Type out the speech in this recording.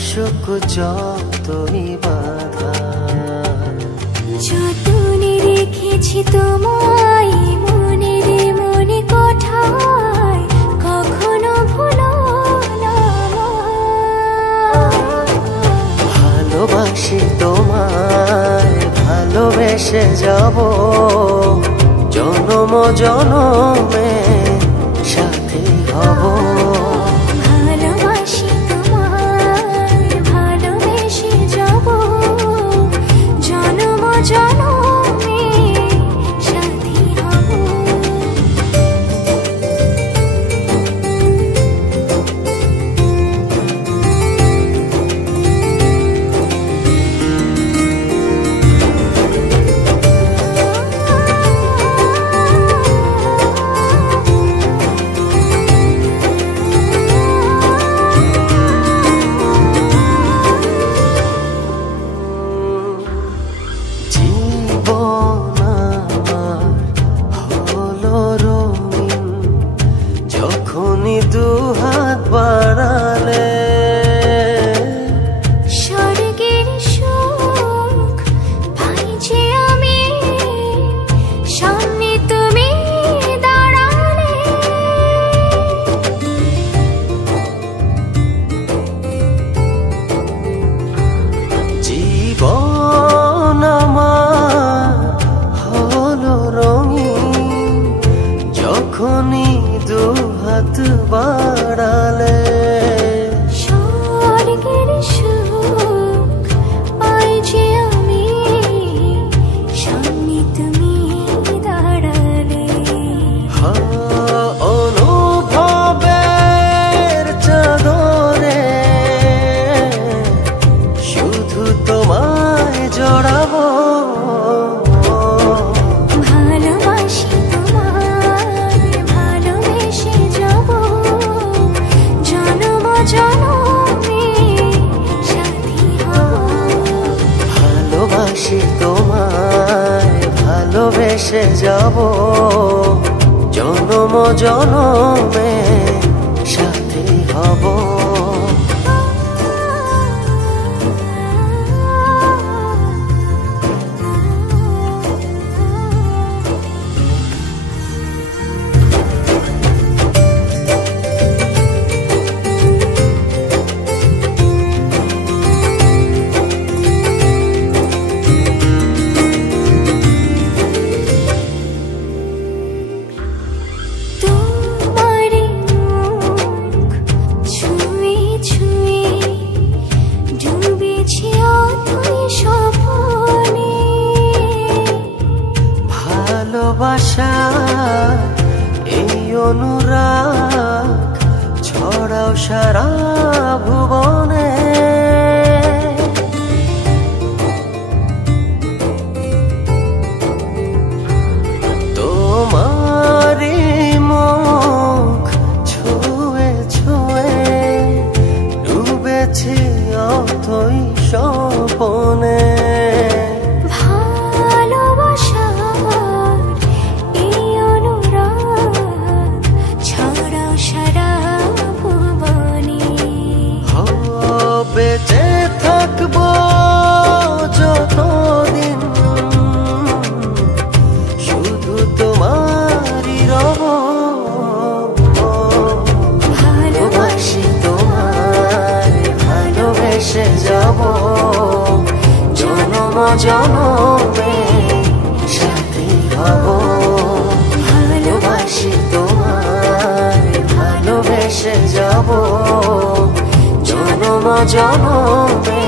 আসুক যতই বাধা, যতনে রেখেছি তোমায় মনের মনে কোঠায়, কখনো ভুলো না। ভালোবাসি তোমায়, ভালোবেসে যাব জনম জনমে সাথী হব। ভালোবাসি তোমায়, ভালোবেসে যাব জনম জনমে সাথী হব। যখনই দুহাত বাড়ালে স্বর্গের সুখ পাই যে আমি, সামনে তুমি দাঁড়ালে। জীবন আমার হলো রঙিন, যখনই দুহাত বাড়ালে। স্বর্গের সুখ পাই যে আমি, সামনে তুমি দাঁড়ালে। অনুভবের চাদরে শুধু তোমায় জড়াবো। ভালোবাসি তোমায়, ভালোবেসে যাব জনম জনমে সাথী হব। ভালোবাসি তোমায়, ভালোবেসে যাব জনম জনমে সাথী হব। ভালোবাসা এই অনুরাগ ছড়াও সারা ভুবনে। তোমারি মুখ ছুঁয়ে ছুঁয়ে ডুবেছি অথই স্বপনে। বেঁচে থাকবো যতদিন শুধু তোমারই রব। ভালোবাসি তোমায়, ভালোবেসে যাব জনম জনমে সাথী হব। ভালোবাসি তোমায়, ভালোবেসে যাব জনম জনমে